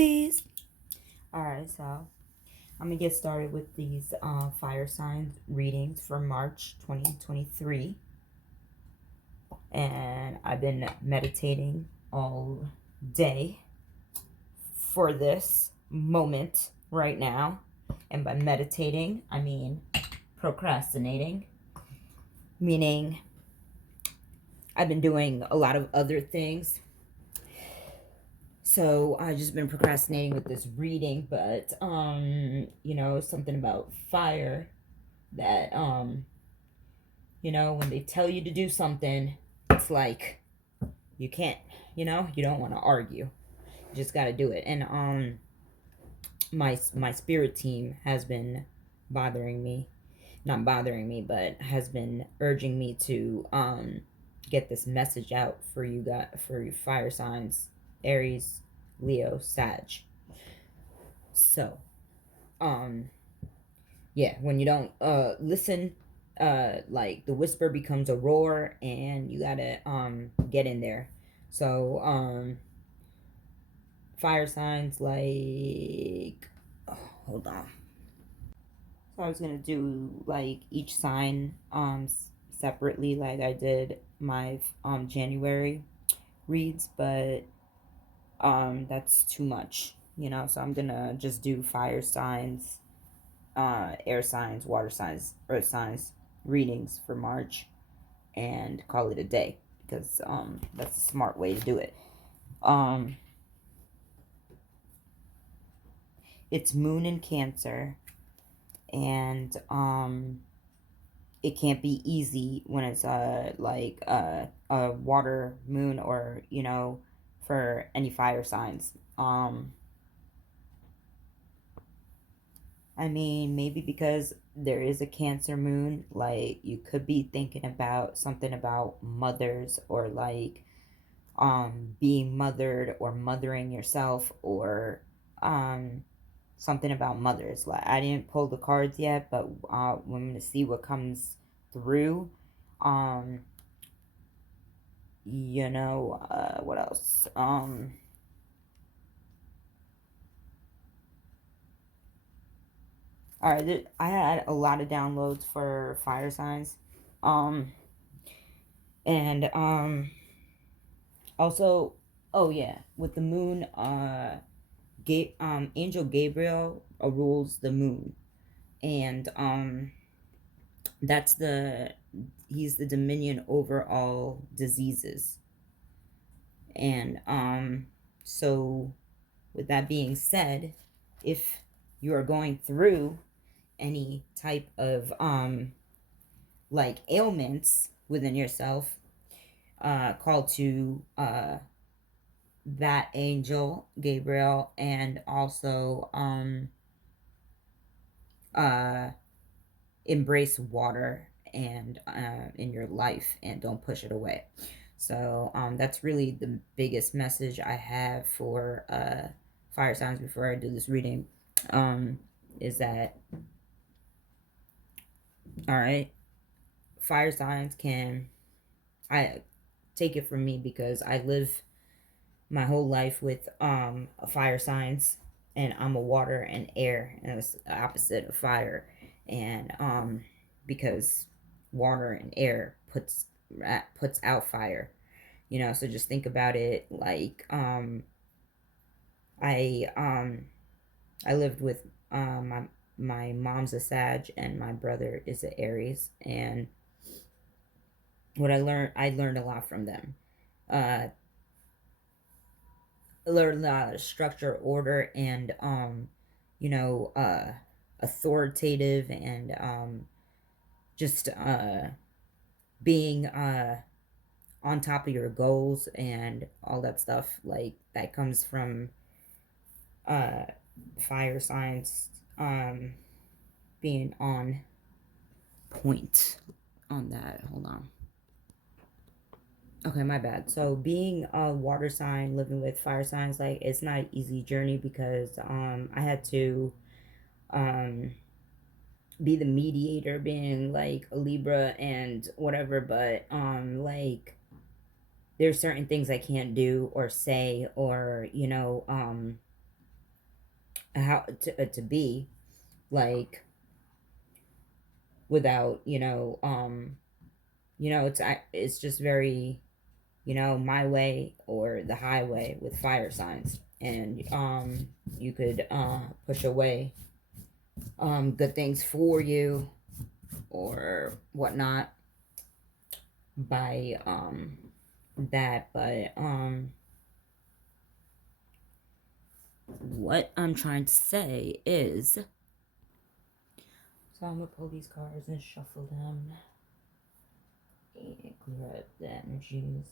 Peace. Alright, so I'm gonna get started with these fire signs readings for March 2023. And I've been meditating all day for this moment right now. And by meditating, I mean procrastinating, meaning I've been doing a lot of other things. So I've just been procrastinating with this reading, but something about fire that when they tell you to do something, it's like you can't, you don't want to argue. You just got to do it. And my spirit team has been bothering me, not bothering me, but has been urging me to get this message out for you guys, for your fire signs, Aries, Leo, Sag. So, yeah, when you don't listen, like the whisper becomes a roar, and you gotta get in there. So fire signs like, oh, hold on. So I was gonna do like each sign separately, like I did my January reads, but that's too much, so I'm gonna just do fire signs, air signs, water signs, earth signs readings for March and call it a day, because that's a smart way to do it. It's moon in Cancer, and it can't be easy when it's like a water moon, or for any fire signs. I mean, maybe because there is a Cancer moon, like you could be thinking about something about mothers, or like being mothered, or mothering yourself, or something about mothers. Like, I didn't pull the cards yet, but I'm gonna see what comes through. What else? All right, I had a lot of downloads for fire signs. And also, oh yeah, with the moon, Angel Gabriel rules the moon, and that's he's the dominion over all diseases. And so with that being said, if you are going through any type of like ailments within yourself, call to that angel Gabriel, and also embrace water and in your life, and don't push it away. So that's really the biggest message I have for fire signs before I do this reading, is that, all right, fire signs can, I take it from me because I live my whole life with fire signs, and I'm a water and air, and it's the opposite of fire. And because water and air puts out fire, so just think about it like, I lived with my mom's a Sag, and my brother is an Aries, and what I learned a lot from them. I learned a lot of structure, order, and authoritative, and just being on top of your goals, and all that stuff, like that comes from uh fire signs being on point on that. Hold on. Okay, my bad. So being a water sign, living with fire signs, like it's not an easy journey, because I had to um be the mediator, being like a Libra and whatever, but like there's certain things I can't do or say, or how to be, like, without, it's just very, my way or the highway with fire signs. And you could push away good things for you or whatnot by that. But what I'm trying to say is, so I'm gonna pull these cards and shuffle them and clear up the energies.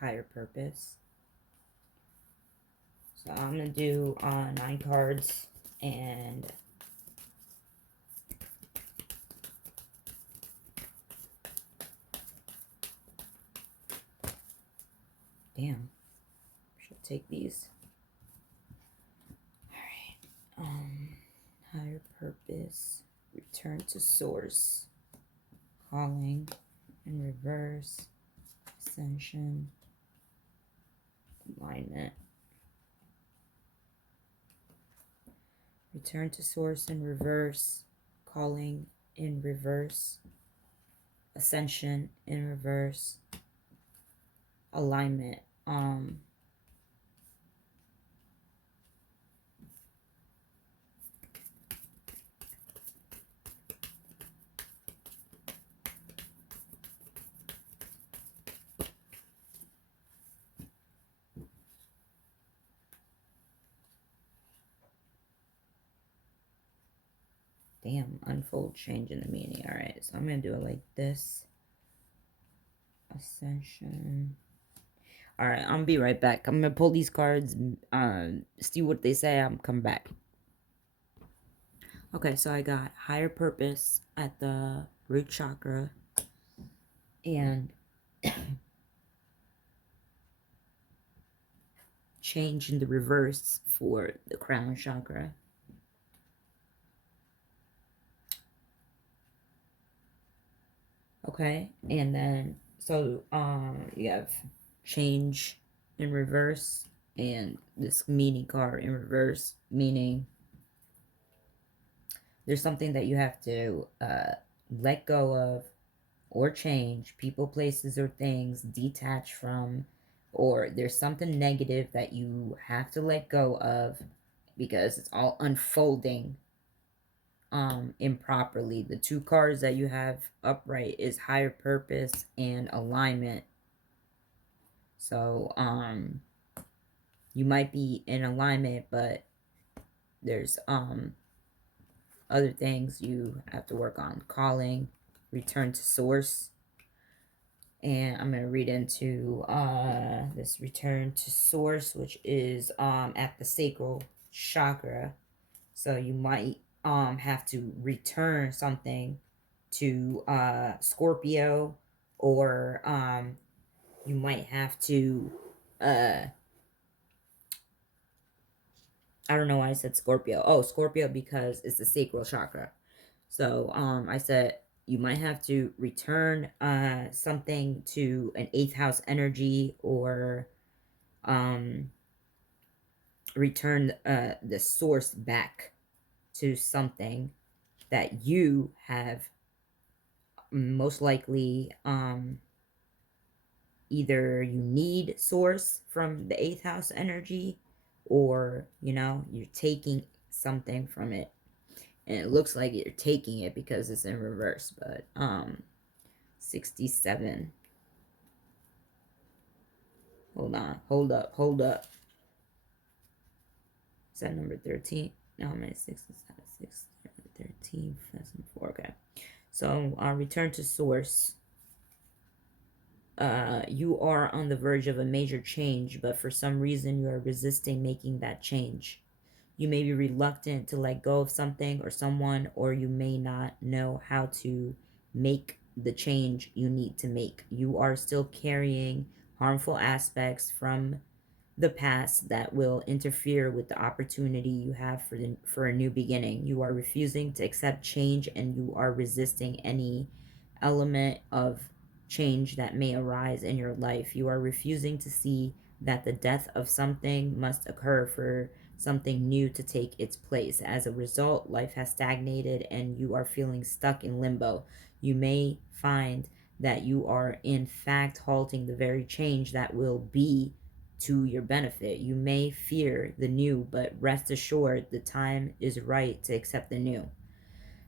Higher purpose. So I'm gonna do 9 cards, and damn, should take these. All right. Higher purpose. Return to source. Calling in reverse. Ascension. Alignment. Return to source in reverse. Calling in reverse. Ascension in reverse. Alignment. Damn, unfold, change in the meaning. All right, so I'm gonna do it like this. Ascension. All right, I'm gonna be right back. I'm gonna pull these cards, see what they say. I'm come back. Okay, so I got higher purpose at the root chakra, and change in the reverse for the crown chakra. Okay, and then so you have change in reverse and this meaning card in reverse, meaning there's something that you have to let go of or change, people, places, or things, detach from, or there's something negative that you have to let go of because it's all unfolding improperly. The 2 cards that you have upright is higher purpose and alignment. So you might be in alignment, but there's other things you have to work on. Calling, return to source. And I'm going to read into this return to source, which is at the sacral chakra. So you might have to return something to Scorpio, or you might have to I don't know why I said Scorpio. Oh, Scorpio, because it's the sacral chakra. So I said you might have to return something to an 8th house energy, or return the source back to something that you have most likely either you need source from the 8th house energy, or you're taking something from it, and it looks like you're taking it because it's in reverse. But 67, hold up, is that number 13? No, I'm at 67, 6, 13, 4. Okay, so return to source. You are on the verge of a major change, but for some reason you are resisting making that change. You may be reluctant to let go of something or someone, or you may not know how to make the change you need to make. You are still carrying harmful aspects from the past that will interfere with the opportunity you have for a new beginning. You are refusing to accept change, and you are resisting any element of change that may arise in your life. You are refusing to see that the death of something must occur for something new to take its place. As a result, life has stagnated and you are feeling stuck in limbo. You may find that you are in fact halting the very change that will be to your benefit. You may fear the new, but rest assured the time is right to accept the new.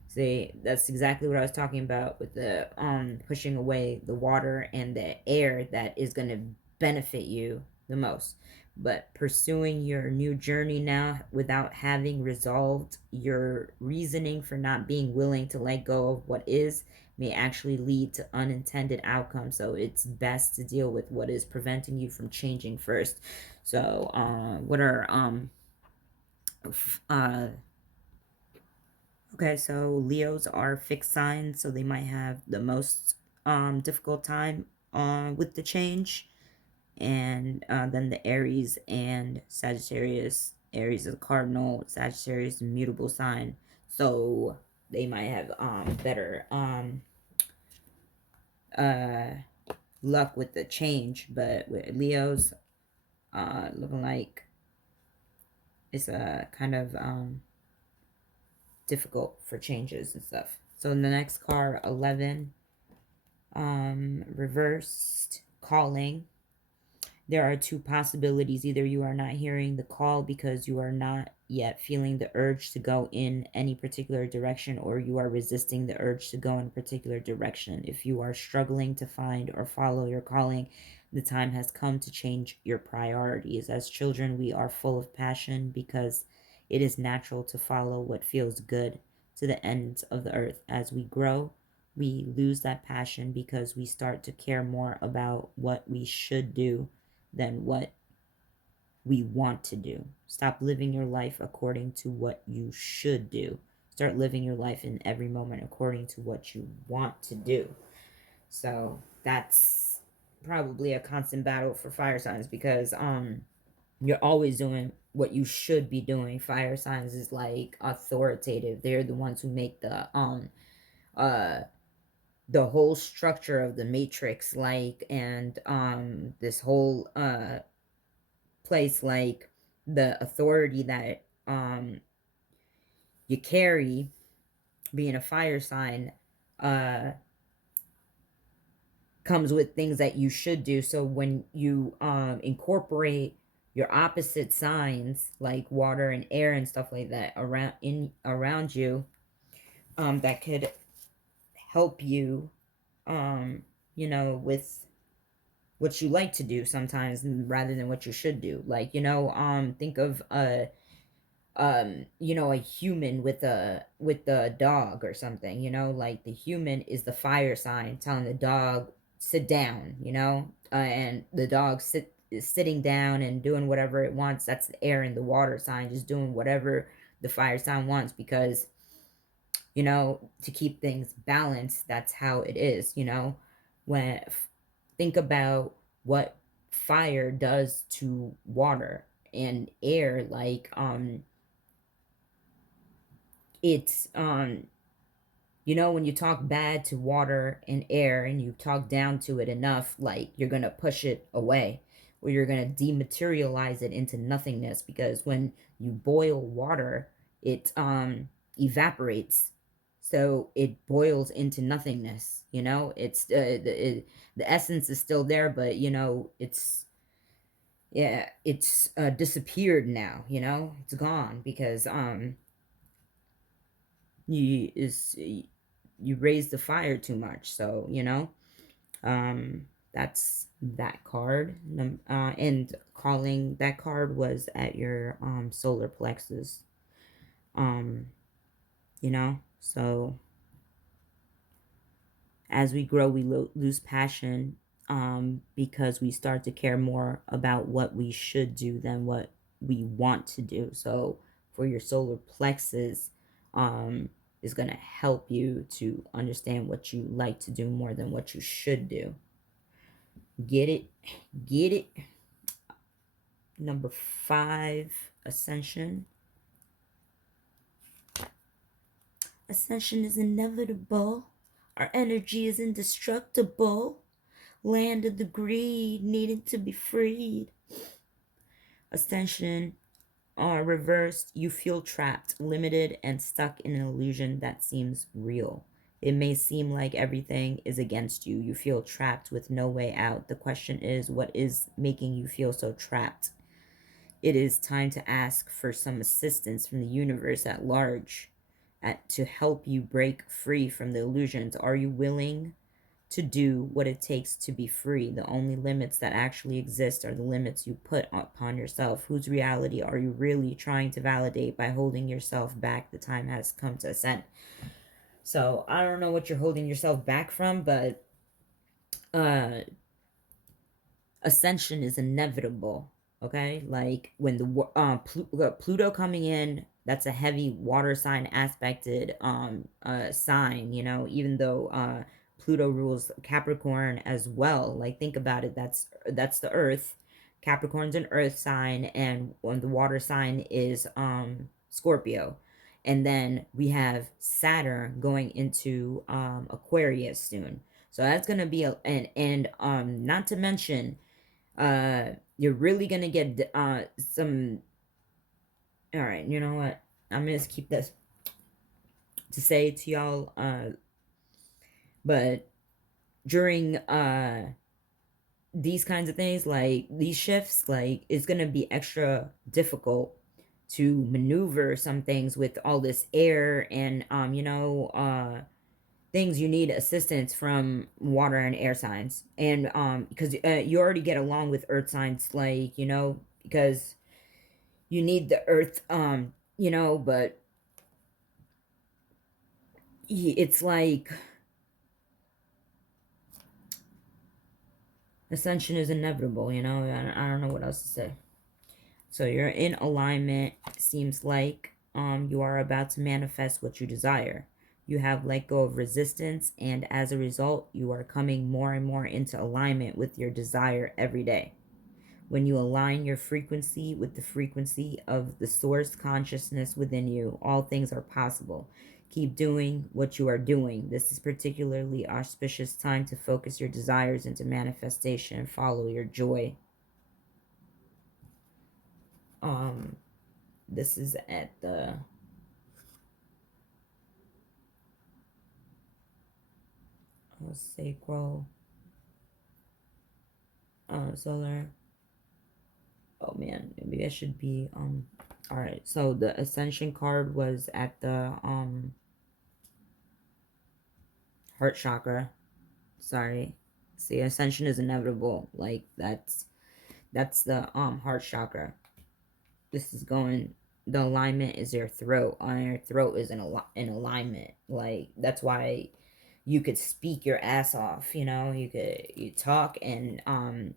See, that's exactly what I was talking about with the pushing away the water and the air that is going to benefit you the most. But pursuing your new journey now without having resolved your reasoning for not being willing to let go of what is may actually lead to unintended outcomes. So it's best to deal with what is preventing you from changing first. So what are uh okay, so Leos are fixed signs, so they might have the most difficult time with the change. And then the Aries and Sagittarius. Aries is a cardinal, Sagittarius is a mutable sign. So they might have better uh luck with the change, but with Leos looking like it's a kind of difficult for changes and stuff. So in the next card, 11, reversed calling. There are two possibilities. Either you are not hearing the call because you are not yet feeling the urge to go in any particular direction, or you are resisting the urge to go in a particular direction. If you are struggling to find or follow your calling, the time has come to change your priorities. As children, we are full of passion because it is natural to follow what feels good to the ends of the earth. As we grow, we lose that passion because we start to care more about what we should do than what we want to do. Stop living your life according to what you should do. Start living your life in every moment according to what you want to do. So that's probably a constant battle for fire signs because you're always doing what you should be doing. Fire signs is like authoritative. They're the ones who make uh the whole structure of the matrix, like, and this whole place, like the authority that you carry being a fire sign uh comes with things that you should do. So when you incorporate your opposite signs like water and air and stuff like that around you, that could help you with what you like to do sometimes rather than what you should do. Like, think of a human with a dog or something. Like the human is the fire sign telling the dog sit down, and the dog is sitting down and doing whatever it wants. That's the air and the water sign just doing whatever the fire sign wants, because to keep things balanced. That's how it is. When think about what fire does to water and air. Like, it's when you talk bad to water and air and you talk down to it enough, like, you're gonna push it away, or you're gonna dematerialize it into nothingness, because when you boil water, it evaporates, so it boils into nothingness. It's the essence is still there, but it's disappeared now. It's gone because you is you raise the fire too much. So um that's that card. And calling, that card was at your solar plexus. um so as we grow, we lose passion, because we start to care more about what we should do than what we want to do. So for your solar plexus, is going to help you to understand what you like to do more than what you should do. Get it? Get it? Number 5, Ascension. Ascension is inevitable. Our energy is indestructible. Land of the greed, needing to be freed. Ascension reversed, you feel trapped, limited, and stuck in an illusion that seems real. It may seem like everything is against you. You feel trapped with no way out. The question is, what is making you feel so trapped? It is time to ask for some assistance from the universe at large to help you break free from the illusions. Are you willing to do what it takes to be free? The only limits that actually exist are the limits you put upon yourself. Whose reality are you really trying to validate by holding yourself back? The time has come to ascend. So I don't know what you're holding yourself back from, but ascension is inevitable. Okay, like when the Pluto coming in, that's a heavy water sign aspected sign, you know, even though Pluto rules Capricorn as well. Like, think about it, that's the earth. Capricorn's an earth sign, and when the water sign is Scorpio. And then we have Saturn going into Aquarius soon. So that's gonna be and not to mention you're really gonna get some. All right, you know what, I'm gonna just keep this to say to y'all, but during these kinds of things, like these shifts, like it's gonna be extra difficult to maneuver some things with all this air and things. You need assistance from water and air signs, and because you already get along with earth signs, like, because you need the earth, but it's like ascension is inevitable. I don't know what else to say. So you're in alignment. Seems like you are about to manifest what you desire. You have let go of resistance, and as a result, you are coming more and more into alignment with your desire every day. When you align your frequency with the frequency of the source consciousness within you, all things are possible. Keep doing what you are doing. This is particularly auspicious time to focus your desires into manifestation and follow your joy. This is at the sacral solar. Oh man, maybe I should be all right. So the ascension card was at the heart chakra. Sorry. See, ascension is inevitable. Like, that's the heart chakra. This is going, the alignment is your throat. On your throat is in alignment. Like, that's why you could speak your ass off. You talk, and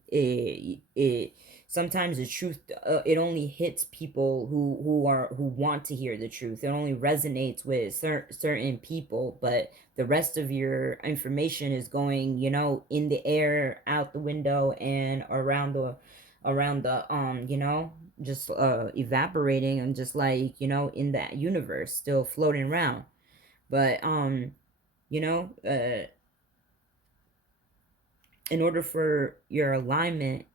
it sometimes the truth, it only hits people who want to hear the truth. It only resonates with certain people, but the rest of your information is going, in the air, out the window, and around the just evaporating, and just like, in that universe, still floating around. But you know uh in order for your alignment,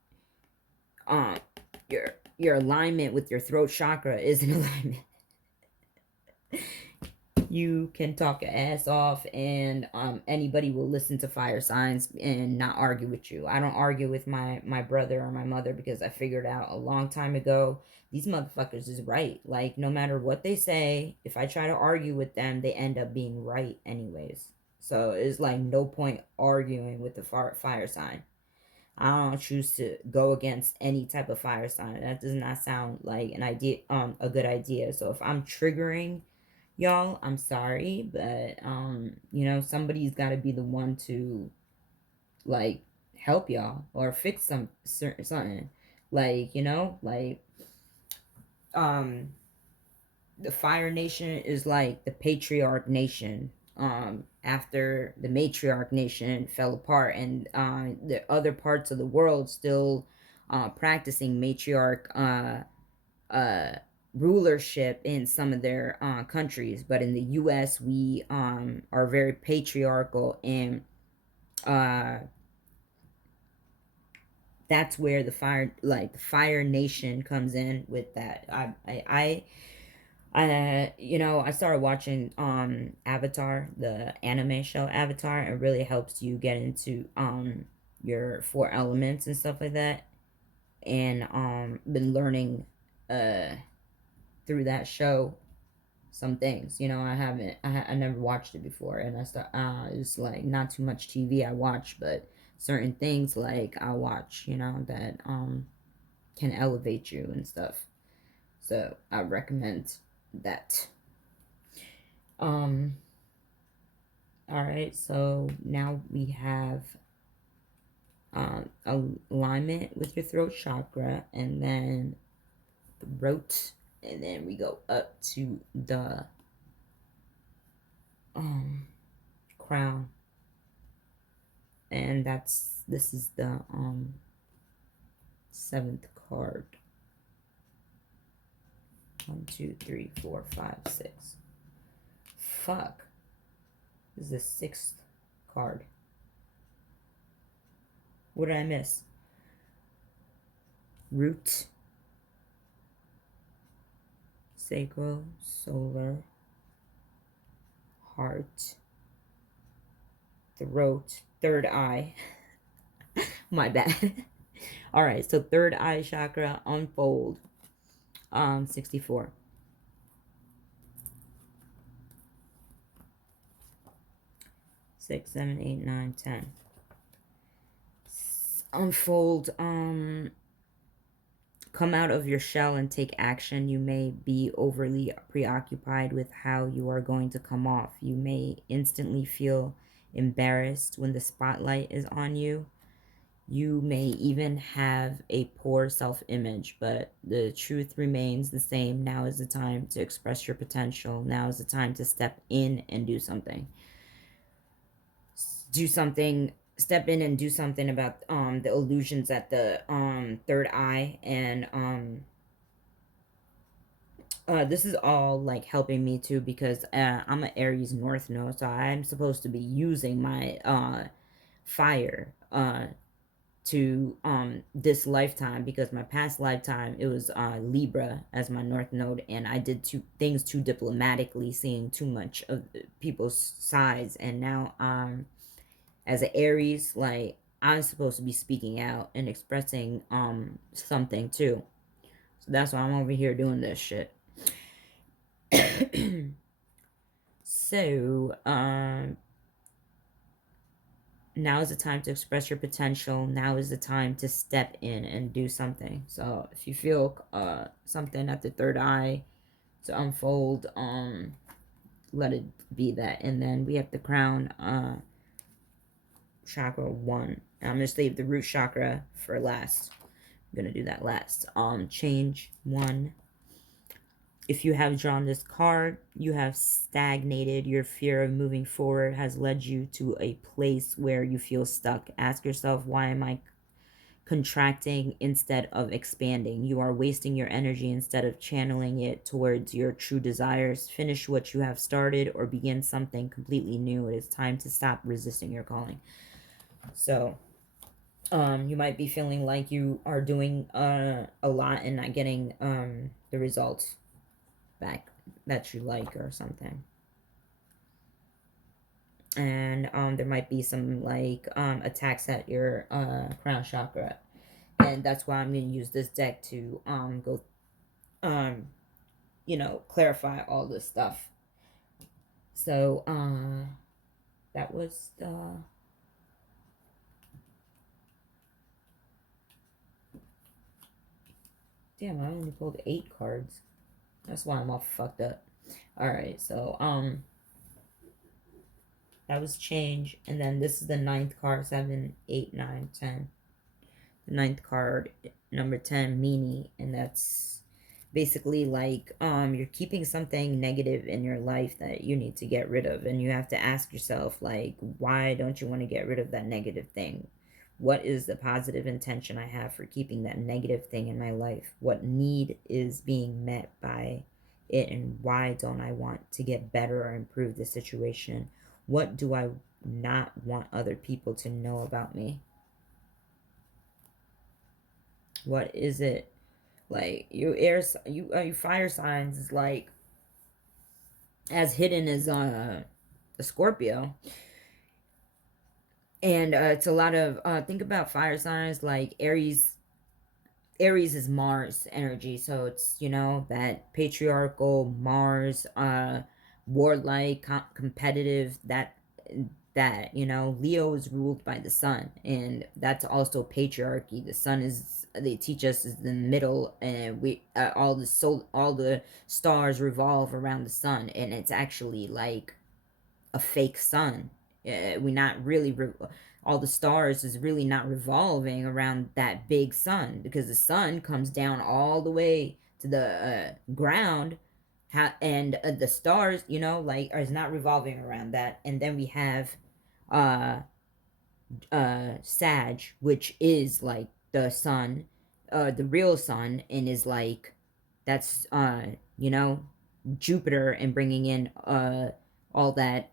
um your alignment with your throat chakra is in alignment, you can talk your ass off, and anybody will listen to fire signs and not argue with you. I don't argue with my brother or my mother, because I figured out a long time ago, these motherfuckers is right. Like, no matter what they say, if I try to argue with them, they end up being right anyways. So it's like no point arguing with the fire sign. I don't choose to go against any type of fire sign. That does not sound like a good idea. So if I'm triggering y'all, I'm sorry, but somebody's got to be the one to, like, help y'all or fix something. Like, um the Fire Nation is like the patriarch nation, after the matriarch nation fell apart, and the other parts of the world still practicing matriarch rulership in some of their countries, but in the U.S. we are very patriarchal, and that's where the Fire Nation comes in with that. I started watching Avatar, the anime show Avatar. It really helps you get into your four elements and stuff like that. And been learning through that show some things. I never watched it before, and it's like not too much TV I watch, but certain things like I watch, that can elevate you and stuff. So I recommend that. All right, so now we have alignment with your throat chakra, and then the throat, and then we go up to the crown, and this is the seventh card. 1, 2, 3, 4, 5, 6. Fuck. This is the sixth card. What did I miss? Root, sacral, solar, heart, throat, third eye. My bad. All right, so third eye chakra, unfold. 64. 6, 7, 8, 9, 10. Unfold. Come out of your shell and take action. You may be overly preoccupied with how you are going to come off. You may instantly feel embarrassed when the spotlight is on you. You may even have a poor self-image, but the truth remains the same. Now is the time to express your potential. Now is the time to step in and do something. Step in and do something about the illusions at the third eye. And this is all like helping me too, because I'm an Aries North Node, so I'm supposed to be using my fire to this lifetime, because my past lifetime it was Libra as my North Node, and I did things too diplomatically, seeing too much of people's sides. And now as an Aries, like, I'm supposed to be speaking out and expressing something too. So that's why I'm over here doing this shit. So now is the time to express your potential. Now is the time to step in and do something. So if you feel something at the third eye to unfold, let it be that. And then we have the crown chakra 1. I'm gonna save the root chakra for last. I'm gonna do that last. Change 1. If you have drawn this card, you have stagnated. Your fear of moving forward has led you to a place where you feel stuck. Ask yourself, why am I contracting instead of expanding? You are wasting your energy instead of channeling it towards your true desires. Finish what you have started or begin something completely new. It is time to stop resisting your calling. So you might be feeling like you are doing a lot and not getting the results back that you like or something. And there might be some like attacks at your crown chakra, and that's why I'm going to use this deck to go clarify all this stuff. So that was the damn, I only pulled 8 cards. That's why I'm all fucked up. Alright, so that was change. And then this is the 9th card. 7, 8, 9, 10. The 9th card, number 10, meanie. And that's basically like you're keeping something negative in your life that you need to get rid of. And you have to ask yourself, like, why don't you want to get rid of that negative thing? What is the positive intention I have for keeping that negative thing in my life? What need is being met by it, and why don't I want to get better or improve the situation? What do I not want other people to know about me? What is it? Like, you fire signs is like as hidden as the Scorpio. And it's a lot of think about fire signs like Aries is Mars energy, so it's, you know, that patriarchal Mars, warlike, competitive, that, you know, Leo is ruled by the sun, and that's also patriarchy. The sun is, they teach us, is the middle, and we all the stars revolve around the sun, and it's actually like a fake sun. We not really all the stars is really not revolving around that big sun, because the sun comes down all the way to the ground, and the stars, you know, like, is not revolving around that. And then we have uh Sag, which is like the sun, the real sun, and is like, that's you know, Jupiter, and bringing in all that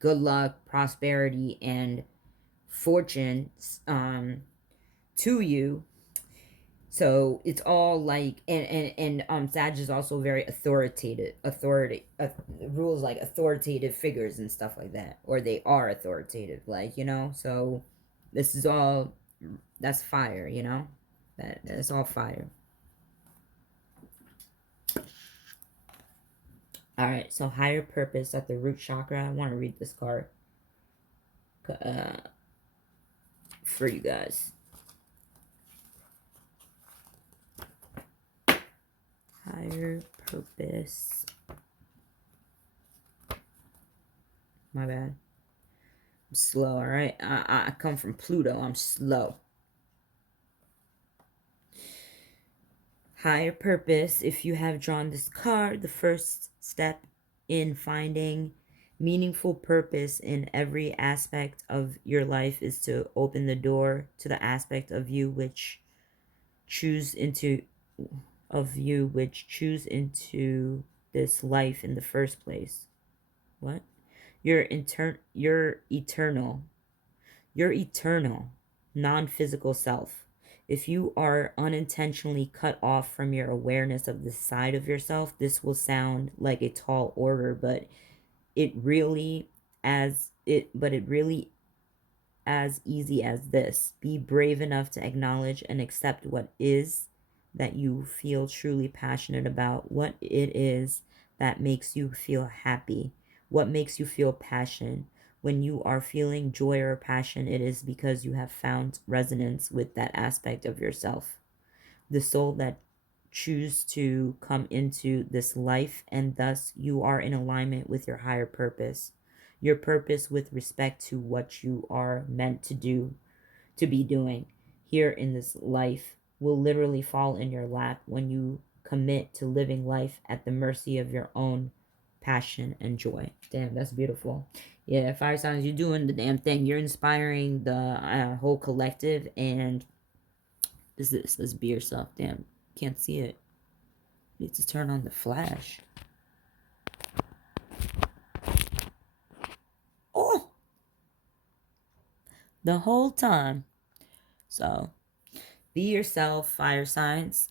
good luck, prosperity, and fortune to you. So it's all like, and Sag is also very rules like authoritative figures and stuff like that, or they are authoritative, like, you know. So this is all, that's fire, you know, that's all fire. All right, so higher purpose at the root chakra. I want to read this card for you guys. Higher purpose. My bad. I'm slow, all right? I come from Pluto. I'm slow. Higher purpose. If you have drawn this card, the first step in finding meaningful purpose in every aspect of your life is to open the door to the aspect of you which choose into this life in the first place. What? You're eternal, non-physical self. If you are unintentionally cut off from your awareness of the side of yourself, this will sound like a tall order, but it really as easy as this. Be brave enough to acknowledge and accept what is that you feel truly passionate about, what it is that makes you feel happy, what makes you feel passion. When you are feeling joy or passion, it is because you have found resonance with that aspect of yourself. The soul that choose to come into this life, and thus you are in alignment with your higher purpose. Your purpose with respect to what you are meant to be doing here in this life will literally fall in your lap when you commit to living life at the mercy of your own passion and joy. Damn, that's beautiful. Yeah, fire signs, you're doing the damn thing. You're inspiring the whole collective, and let's be yourself. Damn, can't see it. Need to turn on the flash. Oh, the whole time. So be yourself, fire signs.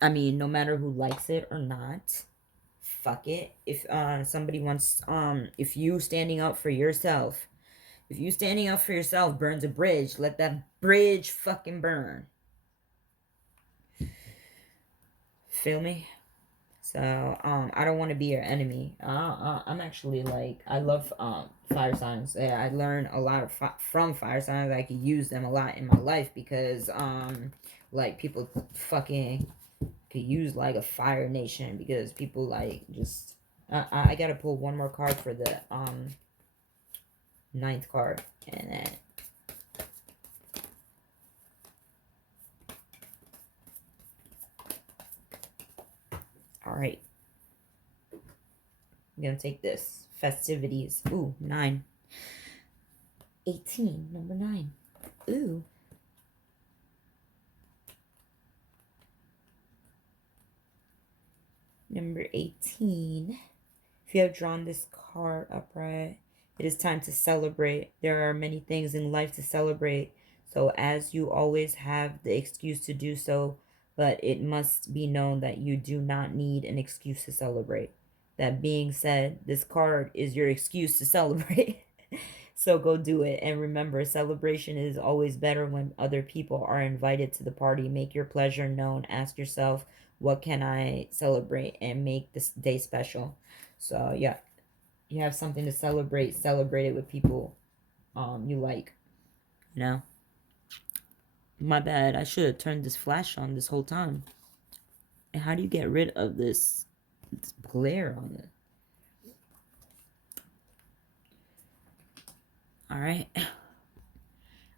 I mean, no matter who likes it or not, fuck it. If somebody wants, if you standing up for yourself, burns a bridge, let that bridge fucking burn. Feel me? So I don't want to be your enemy. I'm actually like, I love fire signs. Yeah, I learn a lot from fire signs. I could use them a lot in my life, because like, people fucking could use like a fire nation, because people like just I gotta pull one more card for the ninth card, and then all right, I'm gonna take this festivities. Ooh, 9, 18, number 9. Ooh, Number 18. If you have drawn this card upright, it is time to celebrate. There are many things in life to celebrate. So, as you always have the excuse to do so, but it must be known that you do not need an excuse to celebrate. That being said, this card is your excuse to celebrate. So go do it. And remember, celebration is always better when other people are invited to the party. Make your pleasure known. Ask yourself, what can I celebrate, and make this day special. So yeah, you have something to celebrate. Celebrate it with people you like. You know? My bad. I should have turned this flash on this whole time. And how do you get rid of this glare on it? Alright.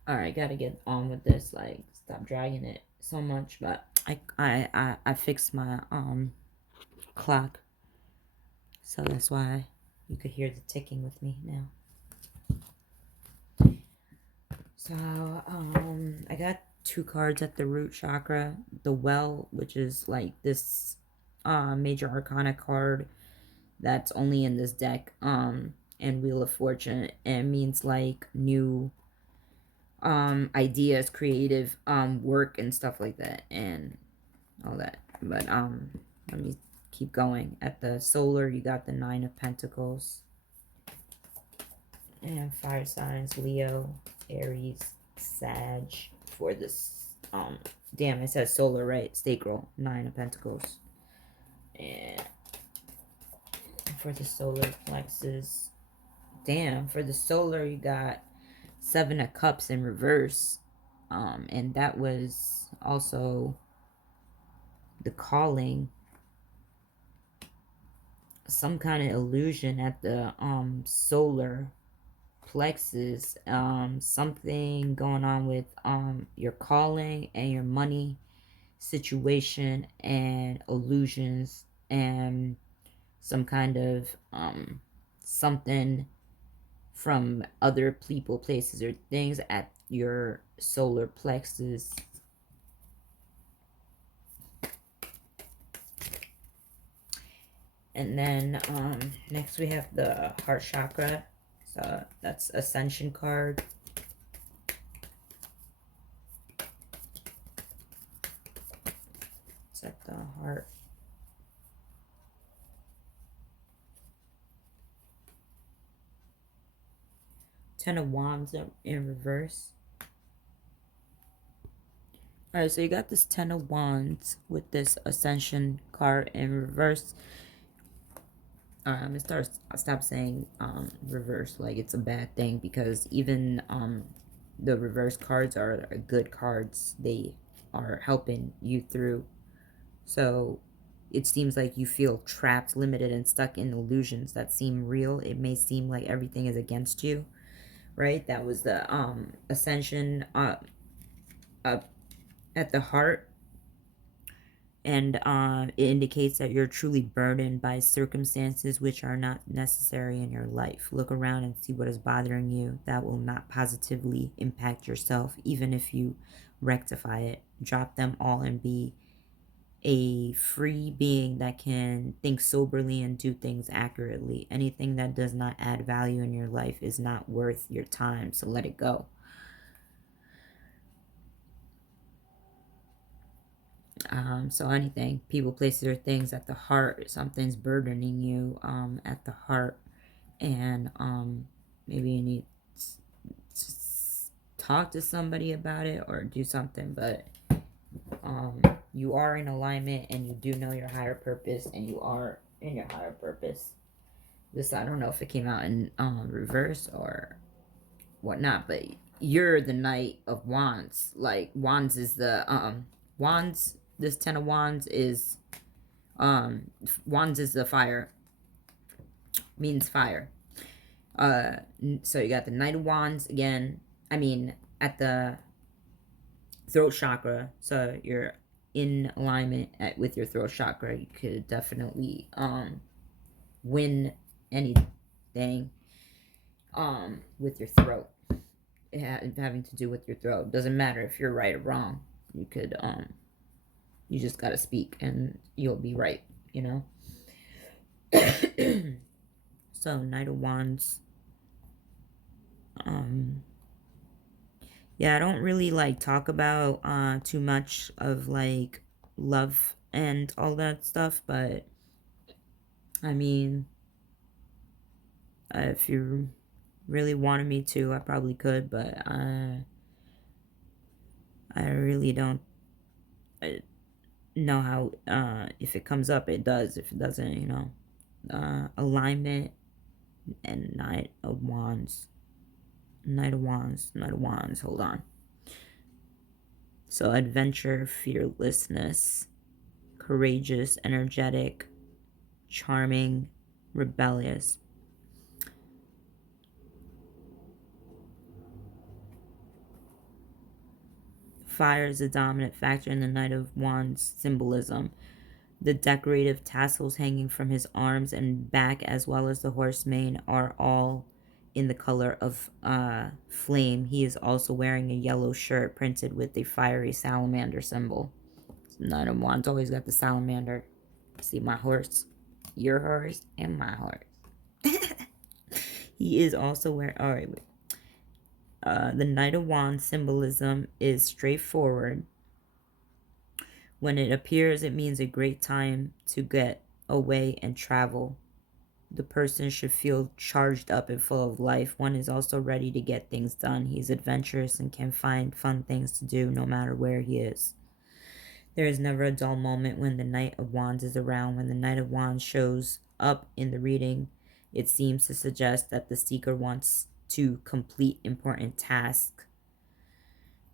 Alright, gotta get on with this. Like, stop dragging it so much. But I fixed my clock. So that's why you could hear the ticking with me now. So, I got 2 cards at the root chakra. The Well, which is like this major arcana card that's only in this deck. And Wheel of Fortune. And means like new ideas, creative work and stuff like that, and all that. But let me keep going. At the solar, you got the 9 of Pentacles. And fire signs: Leo, Aries, Sag. For this damn, I said solar, right? Sacral, 9 of Pentacles. And for the solar plexus, damn, for the solar, you got 7 of Cups in reverse. And that was also the calling, some kind of illusion at the solar plexus, something going on with your calling and your money situation, and illusions, and some kind of something from other people, places, or things at your solar plexus. And then next we have the heart chakra. So that's Ascension card. It's at the heart. Ten of Wands in reverse. Alright, so you got this Ten of Wands with this Ascension card in reverse. I'm gonna stop saying reverse like it's a bad thing, because even the reverse cards are good cards. They are helping you through. So it seems like you feel trapped, limited, and stuck in illusions that seem real. It may seem like everything is against you, right? That was the Ascension up at the heart. And it indicates that you're truly burdened by circumstances which are not necessary in your life. Look around and see what is bothering you that will not positively impact yourself, even if you rectify it. Drop them all and be a free being that can think soberly and do things accurately. Anything that does not add value in your life is not worth your time, so let it go. So anything, people, places, or things at the heart, something's burdening you at the heart, and maybe you need to talk to somebody about it or do something, but you are in alignment, and you do know your higher purpose, and you are in your higher purpose. This, I don't know if it came out in reverse or whatnot, but you're the Knight of Wands. Like, Wands is the Wands. This Ten of Wands is Wands is the fire, means fire. So you got the Knight of Wands again. I mean, at the throat chakra. So you're in alignment with your throat chakra. You could definitely win anything with your throat. Having to do with your throat. Doesn't matter if you're right or wrong. You could you just gotta speak and you'll be right, you know. So, Knight of Wands. Yeah, I don't really like talk about too much of like love and all that stuff, but I mean, if you really wanted me to, I probably could, but I really don't know how. If it comes up, it does. If it doesn't, alignment and Knight of Wands. Knight of Wands, Knight of Wands, hold on. So, adventure, fearlessness, courageous, energetic, charming, rebellious. Fire is a dominant factor in the Knight of Wands symbolism. The decorative tassels hanging from his arms and back, as well as the horse mane, are all in the color of flame. He is also wearing a yellow shirt printed with the fiery salamander symbol. Knight of Wands always got the salamander. See my horse, your horse, and my horse. He is also wearing. All right, wait. The Knight of Wands symbolism is straightforward. When it appears, it means a great time to get away and travel. The person should feel charged up and full of life. One is also ready to get things done. He's adventurous and can find fun things to do no matter where he is. There is never a dull moment when the Knight of Wands is around. When the Knight of Wands shows up in the reading, it seems to suggest that the seeker wants to complete important tasks.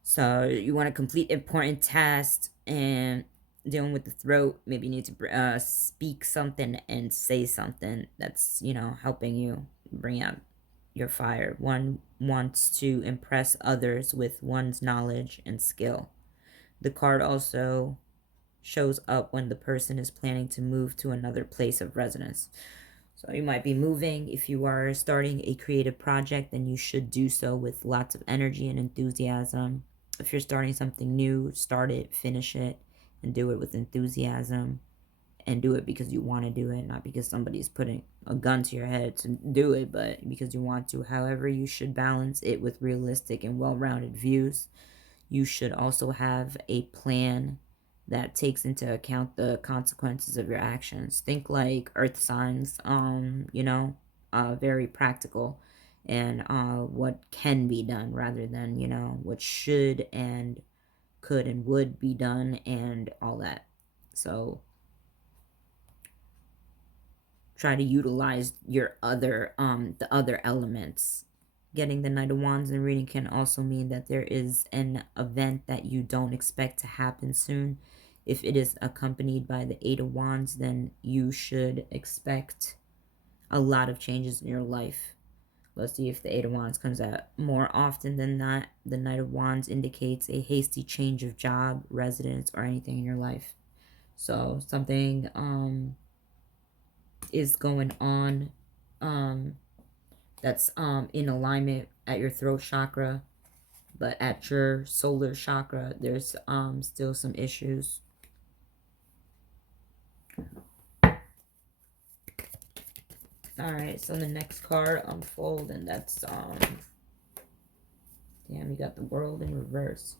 So you want to complete important tasks and dealing with the throat. Maybe you need to speak something and say something that's, helping you bring out your fire. One wants to impress others with one's knowledge and skill. The card also shows up when the person is planning to move to another place of residence. So you might be moving. If you are starting a creative project, then you should do so with lots of energy and enthusiasm. If you're starting something new, start it, finish it, and do it with enthusiasm. And do it because you want to do it, not because somebody's putting a gun to your head to do it, but because you want to. However, you should balance it with realistic and well-rounded views. You should also have a plan that takes into account the consequences of your actions. Think like earth signs, very practical and what can be done rather than, what should and could and would be done and all that. So try to utilize your the other elements. Getting the Knight of Wands in reading can also mean that there is an event that you don't expect to happen soon. If it is accompanied by the Eight of Wands, then you should expect a lot of changes in your life. Let's see if the Eight of Wands comes out more often than not. The Knight of Wands indicates a hasty change of job, residence, or anything in your life. So something is going on that's in alignment at your throat chakra, but at your solar chakra there's still some issues. All right, so the next card unfold, and that's damn, you got the World in reverse.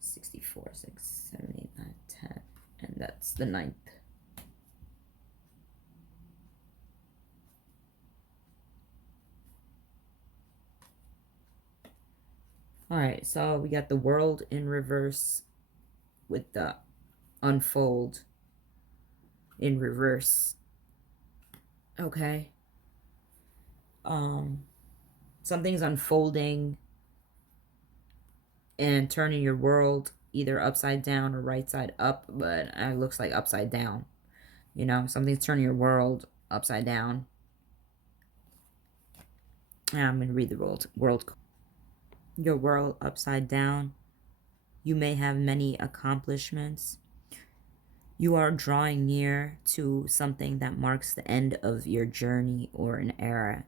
64, 6, 7, 8, 9, 10, and that's the 9th. All right, so we got the World in reverse with the unfold in reverse. Okay. Something's unfolding and turning your world either upside down or right side up, but it looks like upside down. Something's turning your world upside down. And I'm going to read the world. Your world upside down. You may have many accomplishments. You are drawing near to something that marks the end of your journey or an era.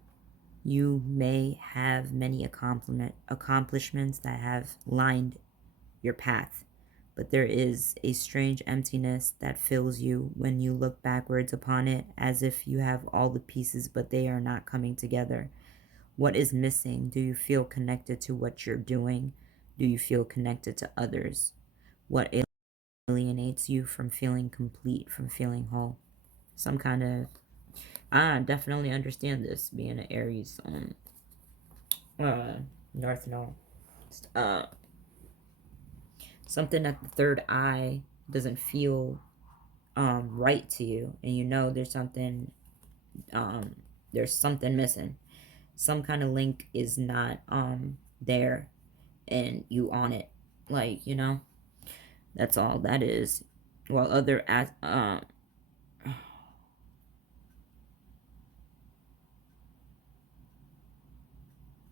You may have many accomplishments that have lined your path. but there is a strange emptiness that fills you when you look backwards upon it, as if you have all the pieces, but they are not coming together. What is missing? Do you feel connected to what you're doing? Do you feel connected to others? What alienates you from feeling complete, from feeling whole? Some kind of, I definitely understand this being an Aries, North Node. Uh, Something at the third eye doesn't feel right to you, and you know there's something missing. Some kind of link is not there, and you on it, like, you know, that's all that is. While other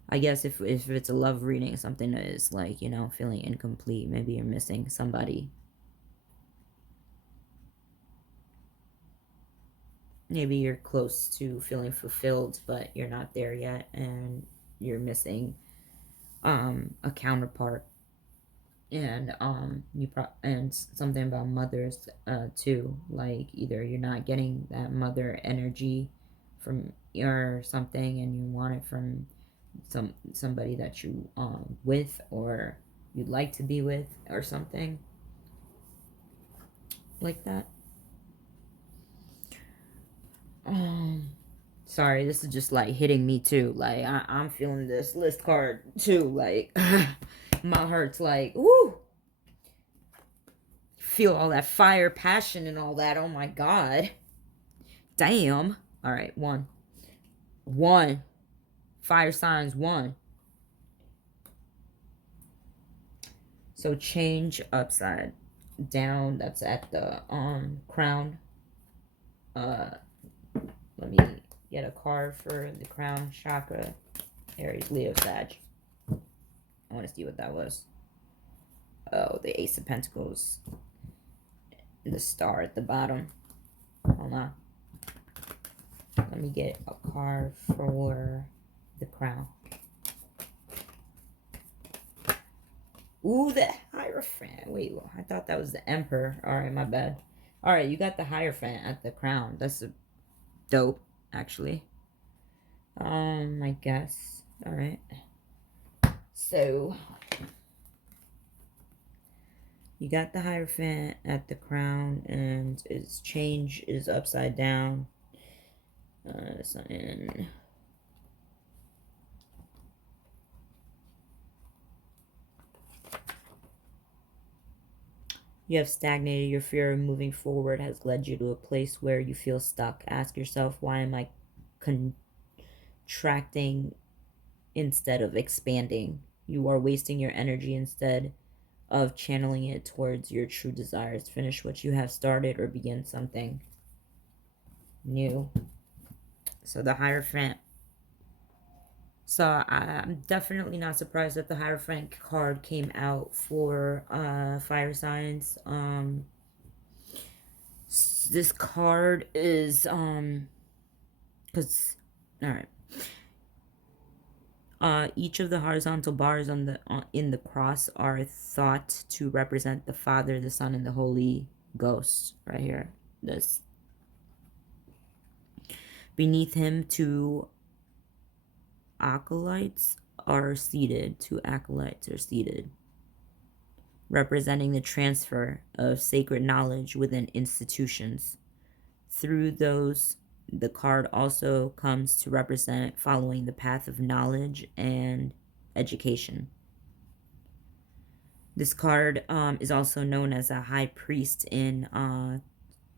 I guess if it's a love reading, something that is like, you know, feeling incomplete, maybe you're missing somebody. Maybe you're close to feeling fulfilled, but you're not there yet, and you're missing a counterpart. And and something about mothers too, like either you're not getting that mother energy from or something, and you want it from somebody that you with, or you'd like to be with, or something like that. Sorry, this is just like hitting me too. Like I'm feeling this list card too. Like my heart's like, woo. Feel all that fire, passion, and all that. Oh my god. Damn. All right, one. Fire signs, one. So change upside down. That's at the crown. Let me get a card for the crown chakra. Aries, Leo, Sag. I want to see what that was. Oh, the Ace of Pentacles. The star at the bottom. Hold on. Let me get a card for the crown. Ooh, the Hierophant. Wait, I thought that was the Emperor. Alright, my bad. Alright, you got the Hierophant at the crown. That's dope, actually. I guess. Alright. So, you got the Hierophant at the crown, and its change is upside down. Something. You have stagnated. Your fear of moving forward has led you to a place where you feel stuck. Ask yourself, why am I contracting instead of expanding? You are wasting your energy instead of channeling it towards your true desires. Finish what you have started or begin something new. So the Hierophant. So I'm definitely not surprised that the Hierophant card came out for fire signs. This card is because all right. Each of the horizontal bars on the in the cross are thought to represent the Father, the Son, and the Holy Ghost. Right here, this beneath him, two acolytes are seated. Two acolytes are seated, representing the transfer of sacred knowledge within institutions. Through those, the card also comes to represent following the path of knowledge and education. This card is also known as a high priest in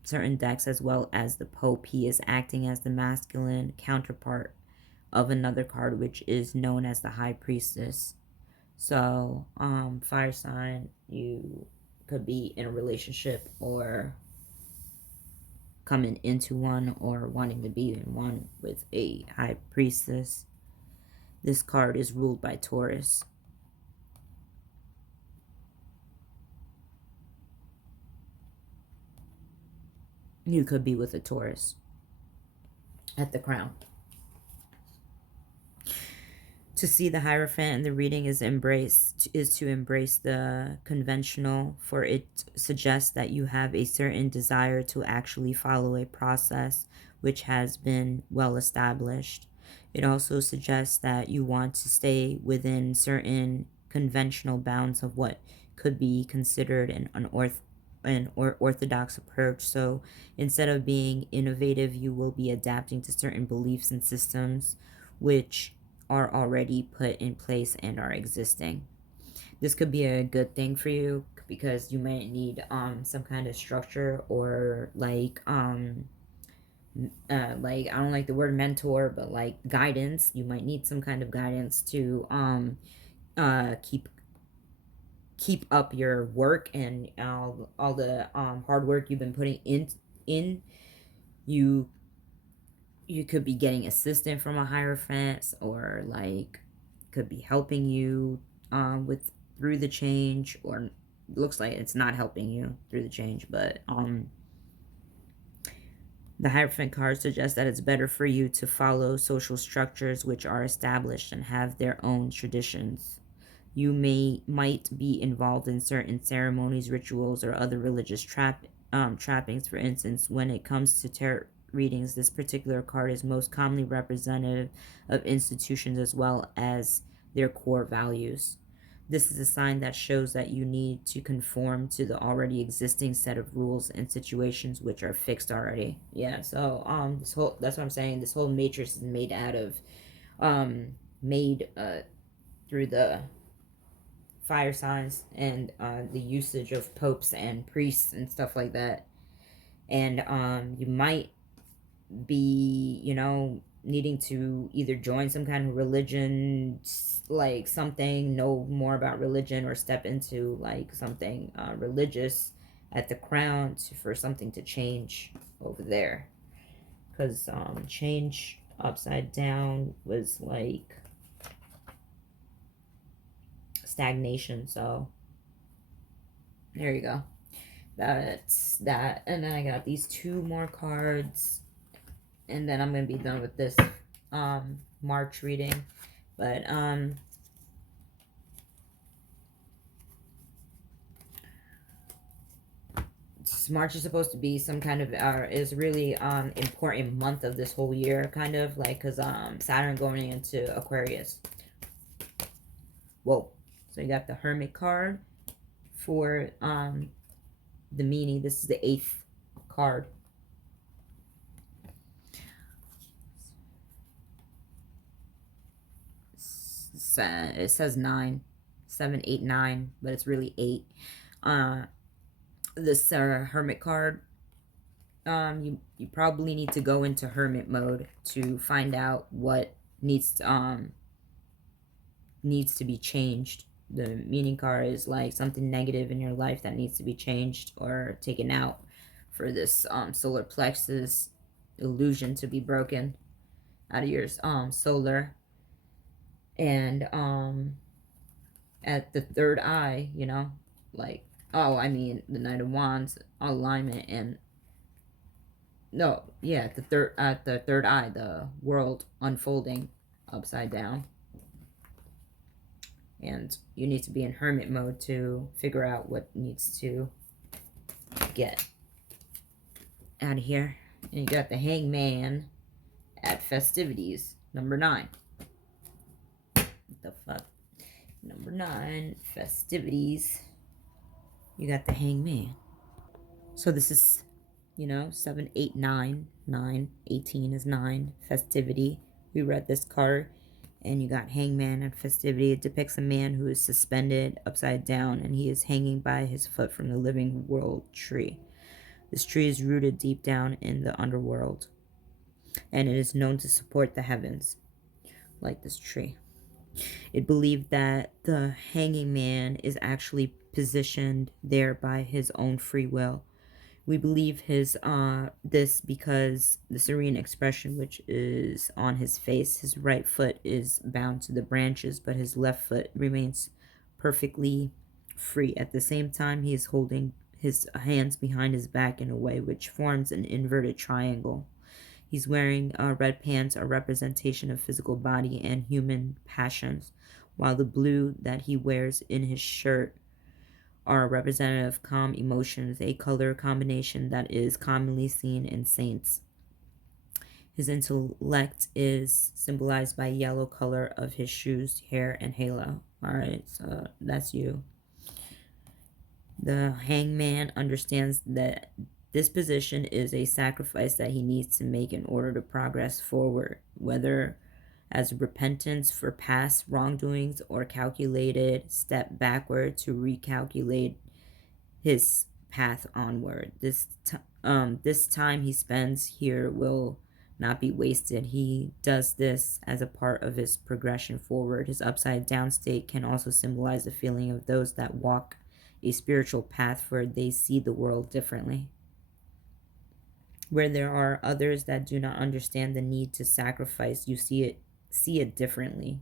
certain decks, as well as the Pope. He is acting as the masculine counterpart of another card, which is known as the High Priestess. So, fire sign, you could be in a relationship or coming into one or wanting to be in one with a High Priestess. This card is ruled by Taurus. You could be with a Taurus at the crown. To see the Hierophant in the reading is to embrace the conventional, for it suggests that you have a certain desire to actually follow a process which has been well established. It also suggests that you want to stay within certain conventional bounds of what could be considered an orthodox approach. So instead of being innovative, you will be adapting to certain beliefs and systems which are already put in place and are existing. This could be a good thing for you because you might need some kind of structure, or like I don't like the word mentor, but like guidance. You might need some kind of guidance to keep up your work and all the hard work you've been putting in. You you could be getting assistance from a hierophant, or like could be helping you with through the change, or looks like it's not helping you through the change, but the Hierophant card suggests that it's better for you to follow social structures which are established and have their own traditions. You might be involved in certain ceremonies, rituals, or other religious trappings. For instance, when it comes to tarot readings, this particular card is most commonly representative of institutions as well as their core values. This is a sign that shows that you need to conform to the already existing set of rules and situations which are fixed already. Yeah, so this whole that's what I'm saying. This whole matrix is made out of made through the fire signs and the usage of popes and priests and stuff like that. And you might be, needing to either join some kind of religion, like something, know more about religion, or step into like something religious at the crown for something to change over there. Because change upside down was like stagnation. So there you go. That's that. And then I got these two more cards, and then I'm gonna be done with this March reading. But March is supposed to be some kind of is really important month of this whole year, kind of like, because Saturn going into Aquarius. Whoa. So you got the Hermit card for the meaning. This is the 8th card. It says 9, 7, 8, 9, but it's really 8. This Hermit card, you probably need to go into hermit mode to find out what needs to be changed. The meaning card is like something negative in your life that needs to be changed or taken out for this solar plexus illusion to be broken out of your solar. And at the third eye, like, oh, I mean the Knight of Wands alignment, and no, yeah, at the third eye, the world unfolding upside down. And you need to be in hermit mode to figure out what needs to get out of here. And you got the Hangman at festivities, number 9. What the fuck? Number 9, festivities. You got the Hangman. So this is, 7, 8, 9. 9, 18 is 9. Festivity. We read this card. And you got Hangman at festivity. It depicts a man who is suspended upside down, and he is hanging by his foot from the living world tree. This tree is rooted deep down in the underworld, and it is known to support the heavens, like this tree. It believed that the hanging man is actually positioned there by his own free will. We believe this because the serene expression which is on his face, his right foot is bound to the branches, but his left foot remains perfectly free. At the same time, he is holding his hands behind his back in a way which forms an inverted triangle. He's wearing red pants, a representation of physical body and human passions, while the blue that he wears in his shirt are representative of calm emotions, a color combination that is commonly seen in saints. His intellect is symbolized by yellow color of his shoes, hair, and halo. All right, so that's you. The hangman understands that this position is a sacrifice that he needs to make in order to progress forward, whether as repentance for past wrongdoings or calculated step backward to recalculate his path onward. This time he spends here will not be wasted. He does this as a part of his progression forward. His upside down state can also symbolize the feeling of those that walk a spiritual path where they see the world differently. Where there are others that do not understand the need to sacrifice, you see it differently.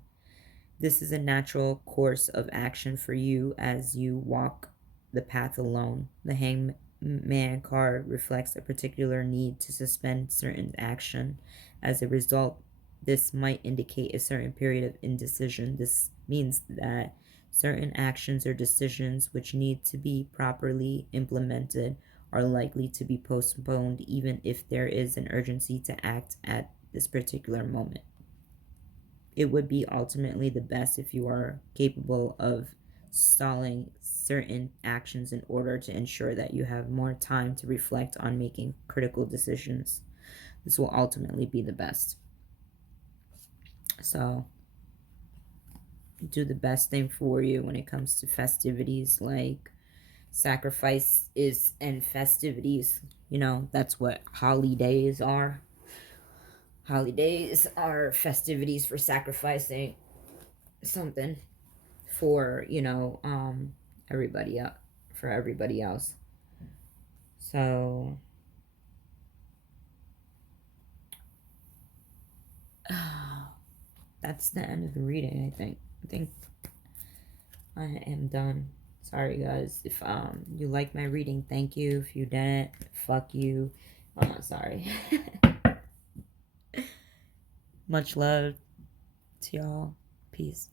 This is a natural course of action for you as you walk the path alone. The hangman card reflects a particular need to suspend certain action. As a result, this might indicate a certain period of indecision. This means that certain actions or decisions which need to be properly implemented are likely to be postponed even if there is an urgency to act at this particular moment. It would be ultimately the best if you are capable of stalling certain actions in order to ensure that you have more time to reflect on making critical decisions. This will ultimately be the best. So, do the best thing for you when it comes to festivities like sacrifices and festivities. You know, that's what holidays are. Holidays are festivities for sacrificing something for, everybody else, for everybody else. So that's the end of the reading. I think I am done. Sorry guys if you like my reading, thank you. If you didn't, fuck you. Sorry. Much love to y'all. Peace.